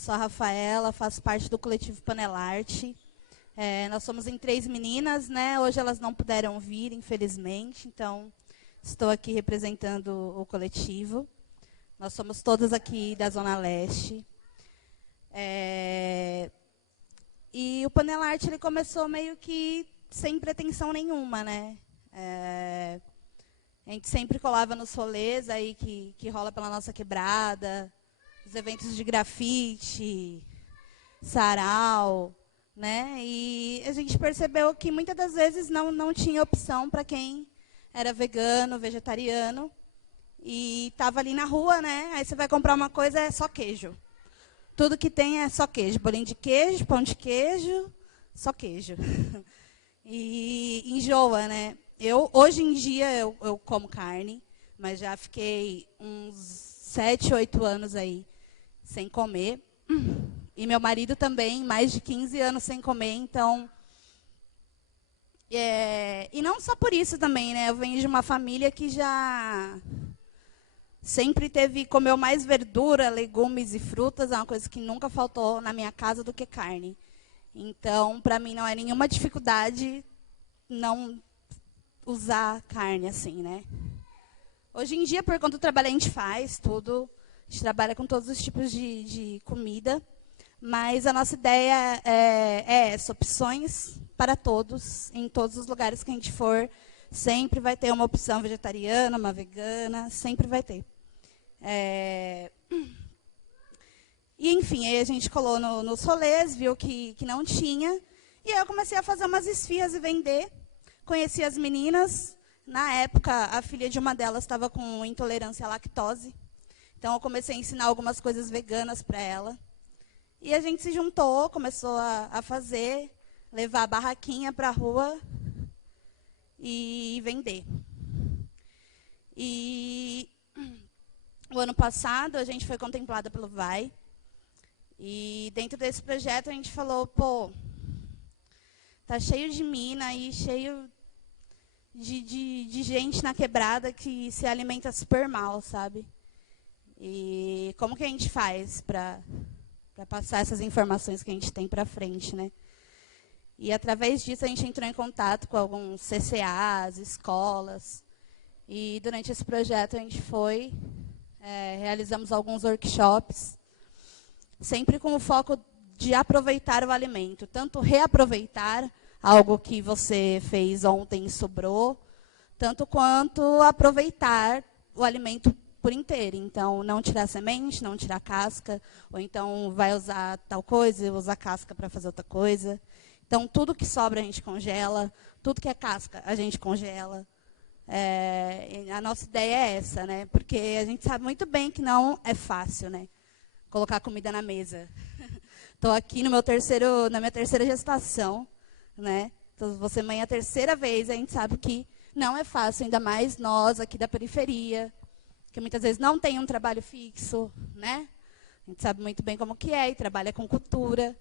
sou a Rafaela, faço parte do coletivo Panelarte. Nós somos em 3 meninas, né? Hoje elas não puderam vir, infelizmente, então estou aqui representando o coletivo. Nós somos todas aqui da Zona Leste. E o Panelarte ele começou meio que sem pretensão nenhuma, né? A gente sempre colava nos rolês aí que rola pela nossa quebrada, os eventos de grafite, sarau, né? E a gente percebeu que muitas das vezes não tinha opção para quem era vegano, vegetariano, e estava ali na rua, né? Aí você vai comprar uma coisa, é só queijo. Tudo que tem é só queijo. Bolinho de queijo, pão de queijo, só queijo. E enjoa, né? Hoje em dia eu como carne, mas já fiquei uns 7, 8 anos aí sem comer. E meu marido também, mais de 15 anos sem comer, então... E não só por isso também, né? Eu venho de uma família que já sempre comeu mais verdura, legumes e frutas, é uma coisa que nunca faltou na minha casa do que carne. Então, para mim, não é nenhuma dificuldade não usar carne assim, né? Hoje em dia, por conta do trabalho, a gente faz tudo. A gente trabalha com todos os tipos de comida. Mas a nossa ideia é essa, opções para todos, em todos os lugares que a gente for. Sempre vai ter uma opção vegetariana, uma vegana, sempre vai ter. E, enfim, aí a gente colou nos rolês, viu que não tinha. E aí eu comecei a fazer umas esfirras e vender. Conheci as meninas. Na época, a filha de uma delas estava com intolerância à lactose. Então, eu comecei a ensinar algumas coisas veganas para ela. E a gente se juntou, começou a fazer, levar a barraquinha para a rua e vender. E o ano passado, a gente foi contemplada pelo VAI. E dentro desse projeto, a gente falou, pô, tá cheio de mina aí, cheio de gente na quebrada que se alimenta super mal, sabe? E como que a gente faz para passar essas informações que a gente tem para frente, né? E através disso a gente entrou em contato com alguns CCAs, escolas. E durante esse projeto a gente realizamos alguns workshops, sempre com o foco de aproveitar o alimento, tanto reaproveitar algo que você fez ontem e sobrou, tanto quanto aproveitar o alimento por inteiro. Então, não tirar semente, não tirar casca, ou então vai usar tal coisa e usa a casca para fazer outra coisa. Então, tudo que sobra a gente congela, tudo que é casca a gente congela. A nossa ideia é essa, né? Porque a gente sabe muito bem que não é fácil, né? Colocar comida na mesa. Estou aqui na minha terceira gestação, né? Então, vou ser mãe a terceira vez, a gente sabe que não é fácil, ainda mais nós aqui da periferia, que muitas vezes não tem um trabalho fixo, né? A gente sabe muito bem como que é, e trabalha com cultura.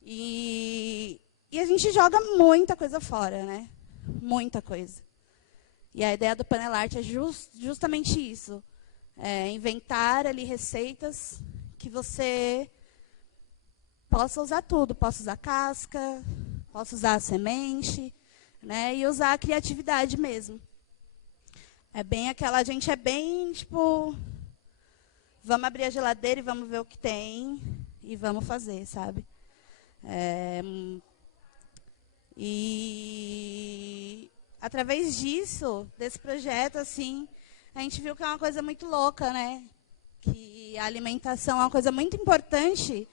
E a gente joga muita coisa fora, né? Muita coisa. E a ideia do Panelarte é justamente isso. Inventar ali receitas que você possa usar tudo. Possa usar casca, possa usar a semente, né? E usar a criatividade mesmo. A gente é bem, tipo, vamos abrir a geladeira e vamos ver o que tem e vamos fazer, sabe? E através disso, desse projeto, assim, a gente viu que é uma coisa muito louca, né? Que a alimentação é uma coisa muito importante,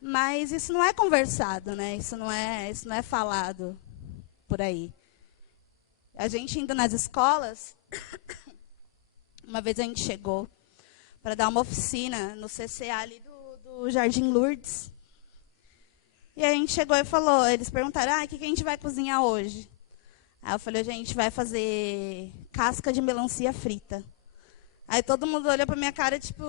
mas isso não é conversado, né? Isso não é falado por aí. A gente indo nas escolas, uma vez a gente chegou para dar uma oficina no CCA ali do Jardim Lourdes. E aí a gente chegou e falou, eles perguntaram, o que a gente vai cozinhar hoje? Aí eu falei, a gente vai fazer casca de melancia frita. Aí todo mundo olhou para minha cara, tipo,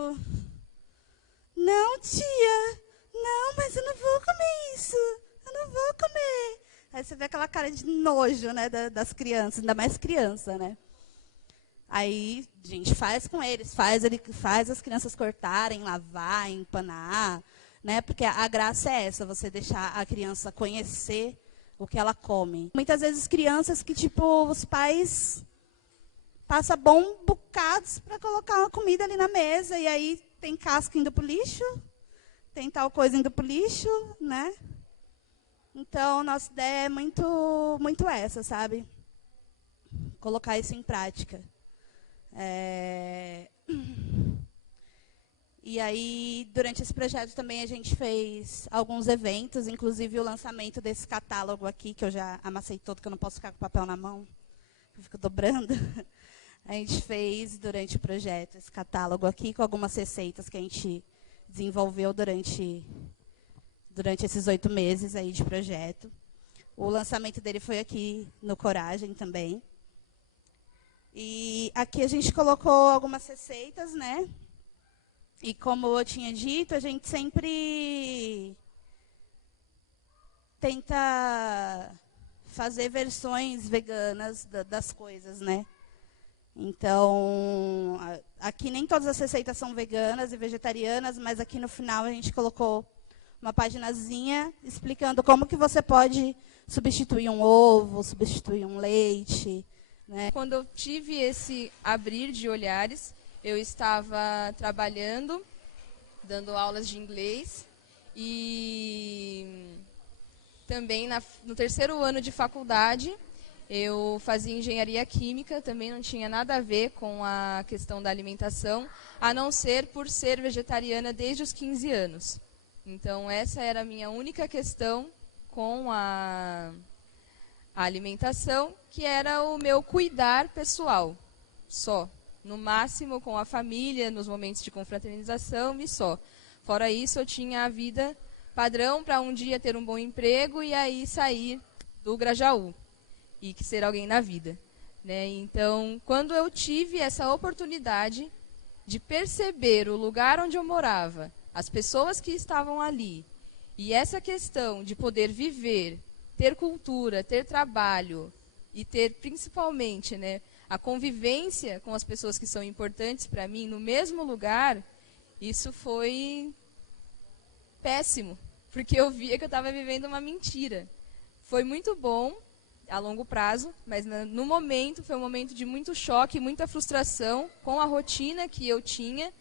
não, tia, não, mas eu não vou comer isso, eu não vou comer. Aí você vê aquela cara de nojo, né, das crianças, ainda mais criança, né? Aí a gente faz com eles, faz as crianças cortarem, lavar, empanar, né? Porque a graça é essa, você deixar a criança conhecer o que ela come. Muitas vezes crianças que, tipo, os pais passam bons bocados para colocar uma comida ali na mesa, e aí tem casca indo para o lixo, tem tal coisa indo para o lixo, né? Então, nossa ideia é muito essa, sabe? Colocar isso em prática. E aí, durante esse projeto também a gente fez alguns eventos, inclusive o lançamento desse catálogo aqui, que eu já amassei todo, que eu não posso ficar com o papel na mão, eu fico dobrando. A gente fez, durante o projeto, esse catálogo aqui, com algumas receitas que a gente desenvolveu durante esses 8 meses aí de projeto. O lançamento dele foi aqui no Coragem também. E aqui a gente colocou algumas receitas, né? E como eu tinha dito, a gente sempre tenta fazer versões veganas das coisas, né? Então, aqui nem todas as receitas são veganas e vegetarianas, mas aqui no final a gente colocou uma paginazinha explicando como que você pode substituir um ovo, substituir um leite, né? Quando eu tive esse abrir de olhares, eu estava trabalhando, dando aulas de inglês e também no terceiro ano de faculdade eu fazia engenharia química, também não tinha nada a ver com a questão da alimentação, a não ser por ser vegetariana desde os 15 anos. Então essa era a minha única questão com a alimentação, que era o meu cuidar pessoal, só. No máximo com a família, nos momentos de confraternização e só. Fora isso, eu tinha a vida padrão para um dia ter um bom emprego e aí sair do Grajaú e que ser alguém na vida, né? Então, quando eu tive essa oportunidade de perceber o lugar onde eu morava, as pessoas que estavam ali, e essa questão de poder viver, ter cultura, ter trabalho e ter principalmente, né, a convivência com as pessoas que são importantes para mim no mesmo lugar, isso foi péssimo, porque eu via que eu estava vivendo uma mentira. Foi muito bom a longo prazo, mas no momento foi um momento de muito choque, muita frustração com a rotina que eu tinha.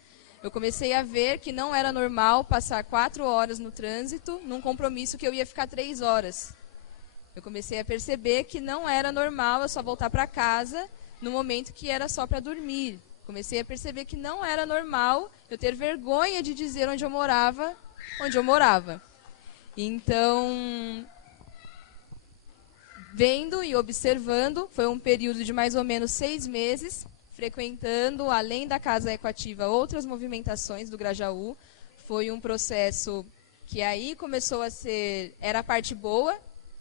Eu comecei a ver que não era normal passar 4 horas no trânsito num compromisso que eu ia ficar 3 horas. Eu comecei a perceber que não era normal eu só voltar para casa no momento que era só para dormir. Comecei a perceber que não era normal eu ter vergonha de dizer onde eu morava. Então, vendo e observando, foi um período de mais ou menos 6 meses, frequentando, além da Casa Ecoativa, outras movimentações do Grajaú. Foi um processo que aí começou a ser, era a parte boa,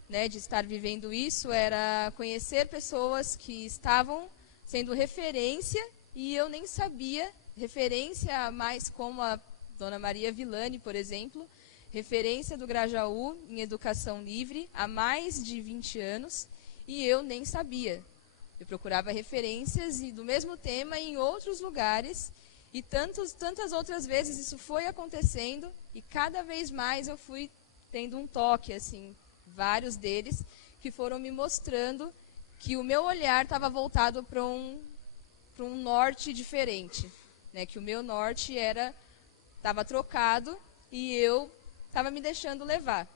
né, de estar vivendo isso, era conhecer pessoas que estavam sendo referência, e eu nem sabia, referência mais como a Dona Maria Villani, por exemplo, referência do Grajaú em educação livre há mais de 20 anos, e eu nem sabia. Eu procurava referências do mesmo tema em outros lugares, e tantas outras vezes isso foi acontecendo, e cada vez mais eu fui tendo um toque, assim, vários deles, que foram me mostrando que o meu olhar estava voltado para um norte diferente, né? Que o meu norte estava trocado e eu estava me deixando levar.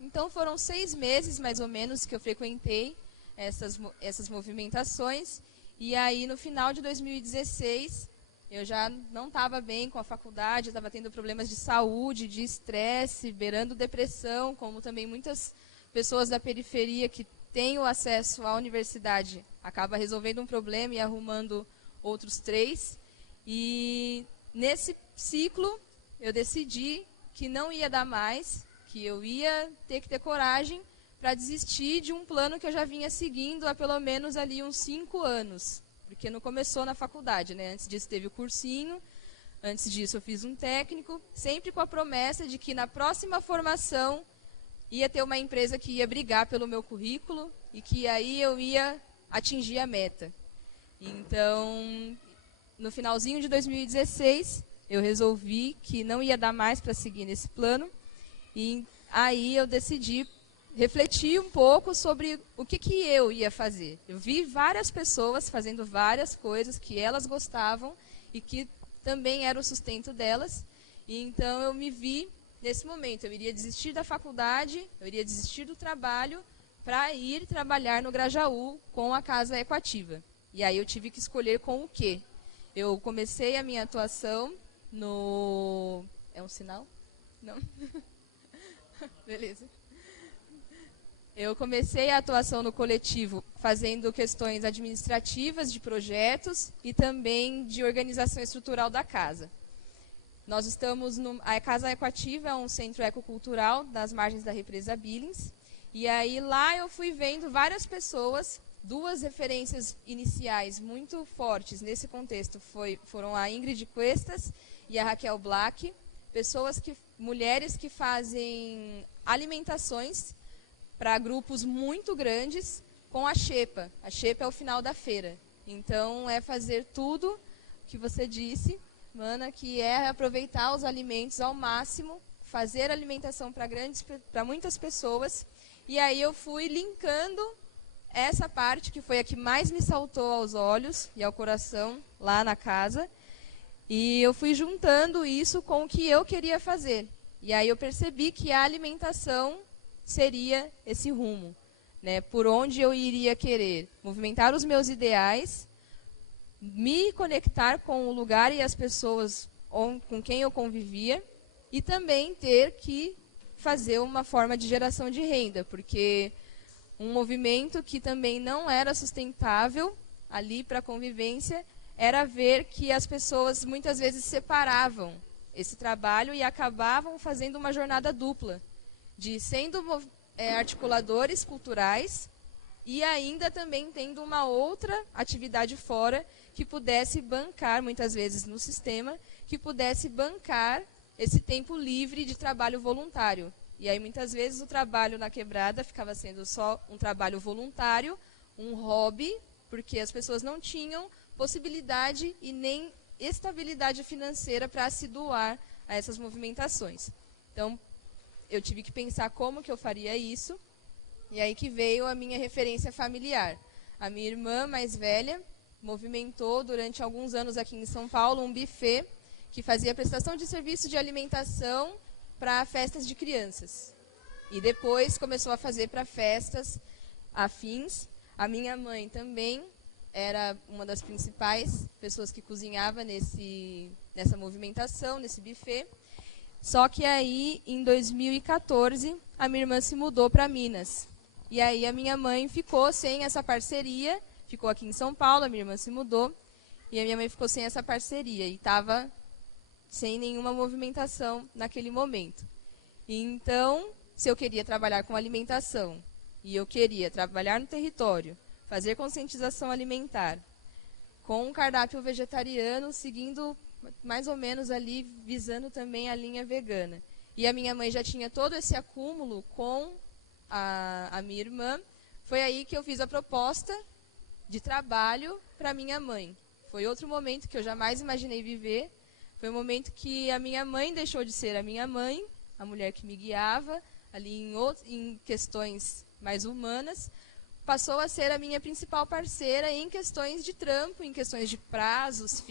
Então foram 6 meses, mais ou menos, que eu frequentei essas movimentações, e aí no final de 2016 eu já não estava bem com a faculdade, eu estava tendo problemas de saúde, de estresse, beirando depressão, como também muitas pessoas da periferia que têm o acesso à universidade acaba resolvendo um problema e arrumando outros 3. E nesse ciclo eu decidi que não ia dar mais, que eu ia ter que ter coragem para desistir de um plano que eu já vinha seguindo há pelo menos ali uns 5 anos. Porque não começou na faculdade, né? Antes disso teve o cursinho, antes disso eu fiz um técnico, sempre com a promessa de que na próxima formação ia ter uma empresa que ia brigar pelo meu currículo e que aí eu ia atingir a meta. Então, no finalzinho de 2016, eu resolvi que não ia dar mais para seguir nesse plano. E aí eu decidi refletir um pouco sobre o que eu ia fazer. Eu vi várias pessoas fazendo várias coisas que elas gostavam e que também era o sustento delas. E então eu me vi nesse momento. Eu iria desistir da faculdade, eu iria desistir do trabalho para ir trabalhar no Grajaú com a Casa Equativa. E aí eu tive que escolher com o quê. Eu comecei a minha atuação no... É um sinal? Não? Beleza. Eu comecei a atuação no coletivo fazendo questões administrativas de projetos e também de organização estrutural da casa. Nós estamos a Casa Equativa é um centro ecocultural das margens da represa Billings. E aí lá eu fui vendo várias pessoas, duas referências iniciais muito fortes nesse contexto foram a Ingrid Cuestas e a Raquel Black, mulheres que fazem alimentações para grupos muito grandes com a Xepa. A Xepa é o final da feira. Então, é fazer tudo que você disse, Mana, que é aproveitar os alimentos ao máximo, fazer alimentação para muitas pessoas. E aí eu fui linkando essa parte, que foi a que mais me saltou aos olhos e ao coração lá na casa. E eu fui juntando isso com o que eu queria fazer. E aí eu percebi que a alimentação seria esse rumo, né? Por onde eu iria querer movimentar os meus ideais, me conectar com o lugar e as pessoas com quem eu convivia e também ter que fazer uma forma de geração de renda, porque um movimento que também não era sustentável ali para a convivência era ver que as pessoas muitas vezes separavam esse trabalho e acabavam fazendo uma jornada dupla, de sendo articuladores culturais e ainda também tendo uma outra atividade fora que pudesse bancar, muitas vezes no sistema, que pudesse bancar esse tempo livre de trabalho voluntário. E aí muitas vezes o trabalho na quebrada ficava sendo só um trabalho voluntário, um hobby, porque as pessoas não tinham possibilidade e nem estabilidade financeira para se doar a essas movimentações. Então, eu tive que pensar como que eu faria isso, e aí que veio a minha referência familiar. A minha irmã mais velha movimentou durante alguns anos aqui em São Paulo um buffet que fazia prestação de serviço de alimentação para festas de crianças. E depois começou a fazer para festas afins. A minha mãe também era uma das principais pessoas que cozinhava nessa movimentação, nesse buffet. Só que aí, em 2014, a minha irmã se mudou para Minas. E aí a minha mãe ficou sem essa parceria, ficou aqui em São Paulo, a minha irmã se mudou, e a minha mãe ficou sem essa parceria, e estava sem nenhuma movimentação naquele momento. E então, se eu queria trabalhar com alimentação, e eu queria trabalhar no território, fazer conscientização alimentar, com um cardápio vegetariano, seguindo mais ou menos ali, visando também a linha vegana. E a minha mãe já tinha todo esse acúmulo com a minha irmã. Foi aí que eu fiz a proposta de trabalho para minha mãe. Foi outro momento que eu jamais imaginei viver. Foi um momento que a minha mãe deixou de ser a minha mãe, a mulher que me guiava, ali em questões mais humanas, passou a ser a minha principal parceira em questões de trampo, em questões de prazos,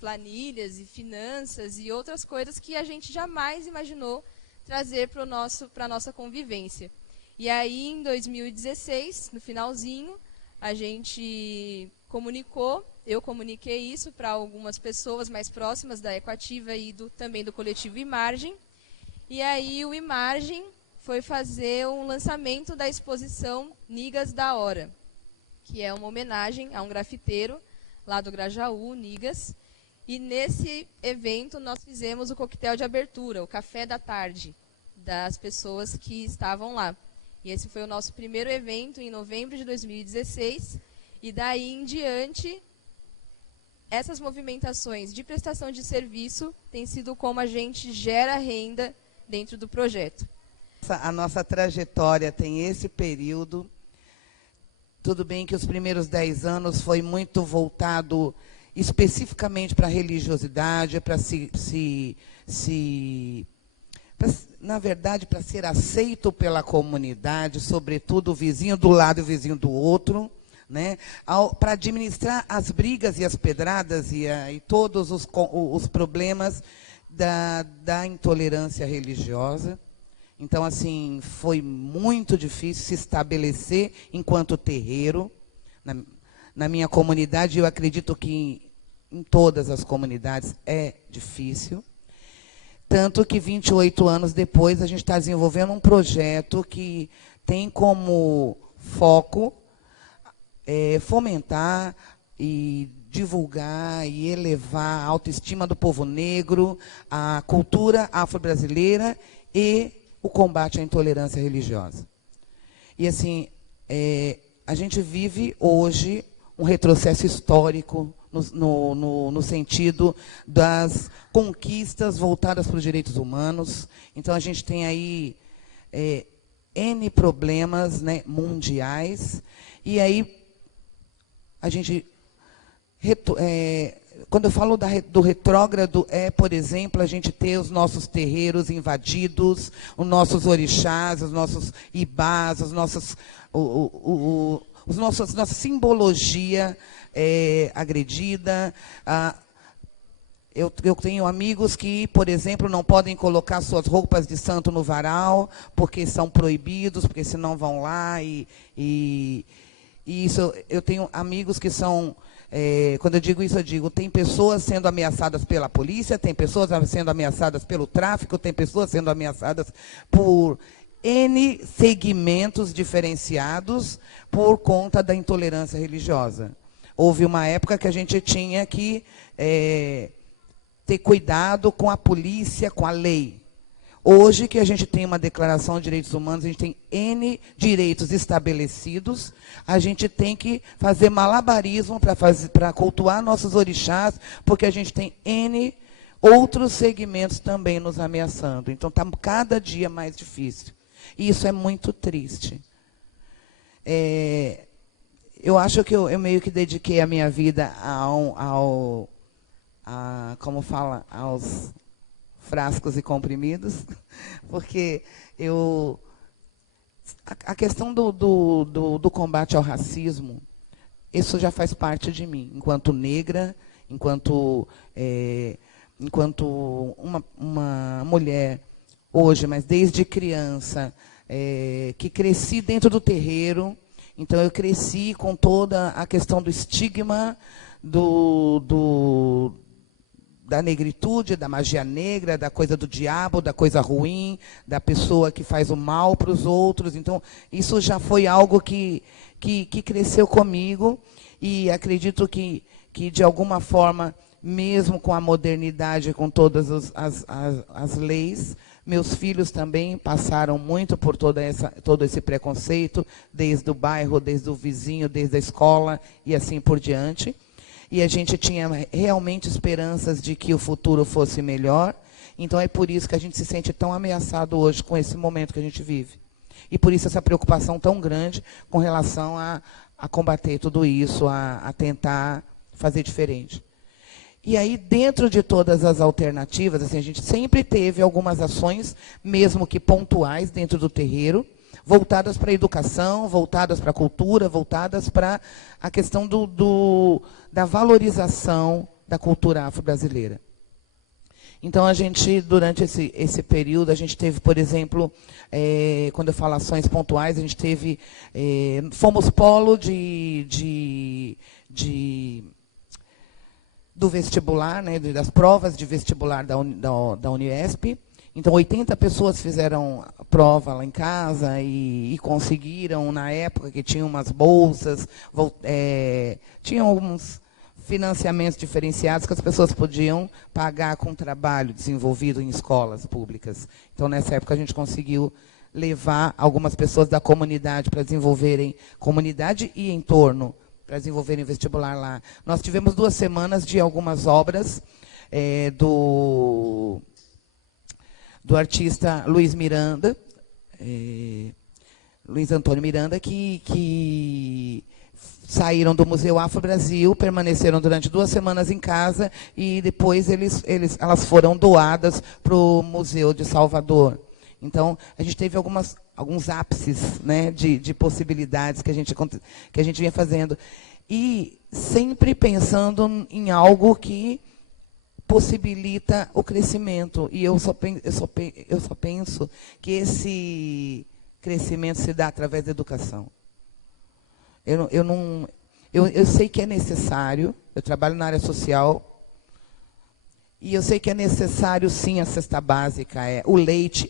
planilhas e finanças e outras coisas que a gente jamais imaginou trazer para a nossa convivência. E aí, em 2016, no finalzinho, a gente eu comuniquei isso para algumas pessoas mais próximas da Equativa e também do coletivo Imargem. E aí o Imargem foi fazer um lançamento da exposição Nigas da Hora, que é uma homenagem a um grafiteiro lá do Grajaú, Nigas. E nesse evento nós fizemos o coquetel de abertura, o café da tarde, das pessoas que estavam lá. E esse foi o nosso primeiro evento em novembro de 2016. E daí em diante, essas movimentações de prestação de serviço têm sido como a gente gera renda dentro do projeto. A nossa trajetória tem esse período. Tudo bem que os primeiros 10 anos foi muito voltado especificamente para a religiosidade, na verdade, para ser aceito pela comunidade, sobretudo o vizinho do lado e o vizinho do outro, né? Para administrar as brigas e as pedradas e todos os problemas da intolerância religiosa. Então, assim, foi muito difícil se estabelecer enquanto terreiro. Na minha comunidade, eu acredito que em todas as comunidades é difícil. Tanto que 28 anos depois a gente está desenvolvendo um projeto que tem como foco fomentar e divulgar e elevar a autoestima do povo negro, a cultura afro-brasileira e o combate à intolerância religiosa. E assim, a gente vive hoje um retrocesso histórico no sentido das conquistas voltadas para os direitos humanos. Então, a gente tem aí N problemas, né, mundiais. E aí, a gente... quando eu falo do retrógrado, por exemplo, a gente ter os nossos terreiros invadidos, os nossos orixás, os nossos ibás, nossa simbologia agredida. Eu tenho amigos que, por exemplo, não podem colocar suas roupas de santo no varal, porque são proibidos, porque senão vão lá. E isso, eu tenho amigos que são... quando eu digo isso, eu digo, tem pessoas sendo ameaçadas pela polícia, tem pessoas sendo ameaçadas pelo tráfico, tem pessoas sendo ameaçadas por N segmentos diferenciados por conta da intolerância religiosa. Houve uma época que a gente tinha que ter cuidado com a polícia, com a lei. Hoje, que a gente tem uma declaração de direitos humanos, a gente tem N direitos estabelecidos, a gente tem que fazer malabarismo para cultuar nossos orixás, porque a gente tem N outros segmentos também nos ameaçando. Então, está cada dia mais difícil. E isso é muito triste. Eu acho que eu meio que dediquei a minha vida como fala, aos frascos e comprimidos, porque a questão do combate ao racismo, isso já faz parte de mim, enquanto negra, enquanto uma mulher hoje, mas desde criança, que cresci dentro do terreiro. Então, eu cresci com toda a questão do estigma da negritude, da magia negra, da coisa do diabo, da coisa ruim, da pessoa que faz o mal para os outros. Então, isso já foi algo que cresceu comigo, e acredito que de alguma forma, mesmo com a modernidade, com todas as leis, meus filhos também passaram muito por todo esse preconceito, desde o bairro, desde o vizinho, desde a escola e assim por diante. E a gente tinha realmente esperanças de que o futuro fosse melhor. Então, é por isso que a gente se sente tão ameaçado hoje com esse momento que a gente vive. E por isso essa preocupação tão grande com relação a combater tudo isso, a tentar fazer diferente. E aí, dentro de todas as alternativas, assim, a gente sempre teve algumas ações, mesmo que pontuais, dentro do terreiro, voltadas para a educação, voltadas para a cultura, voltadas para a questão da valorização da cultura afro-brasileira. Então, a gente, durante esse período, a gente teve, por exemplo, quando eu falo ações pontuais, a gente teve... fomos polo do vestibular, né, das provas de vestibular da Uniesp. Então, 80 pessoas fizeram a prova lá em casa e conseguiram, na época, que tinham umas bolsas, tinham alguns financiamentos diferenciados que as pessoas podiam pagar com trabalho desenvolvido em escolas públicas. Então, nessa época, a gente conseguiu levar algumas pessoas da comunidade para desenvolverem, comunidade e entorno, para desenvolverem vestibular lá. Nós tivemos 2 semanas de algumas obras do artista Luiz Miranda, Luiz Antônio Miranda, que saíram do Museu Afro Brasil, permaneceram durante 2 semanas em casa e depois elas foram doadas para o Museu de Salvador. Então, a gente teve alguns ápices, né, de possibilidades que a gente vinha fazendo. E sempre pensando em algo que possibilita o crescimento. E eu só penso que esse crescimento se dá através da educação. Eu sei que é necessário, eu trabalho na área social, e eu sei que é necessário, sim, a cesta básica, o leite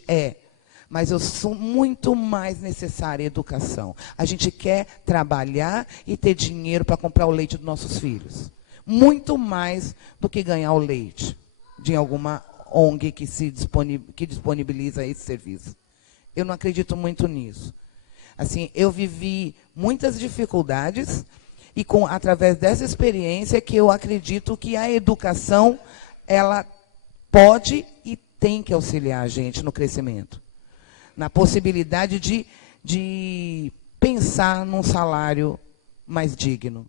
mas eu sou muito mais necessária a educação. A gente quer trabalhar e ter dinheiro para comprar o leite dos nossos filhos. Muito mais do que ganhar o leite de alguma ONG que disponibiliza esse serviço. Eu não acredito muito nisso. Assim, eu vivi muitas dificuldades e através dessa experiência que eu acredito que a educação ela pode e tem que auxiliar a gente no crescimento, na possibilidade de pensar num salário mais digno.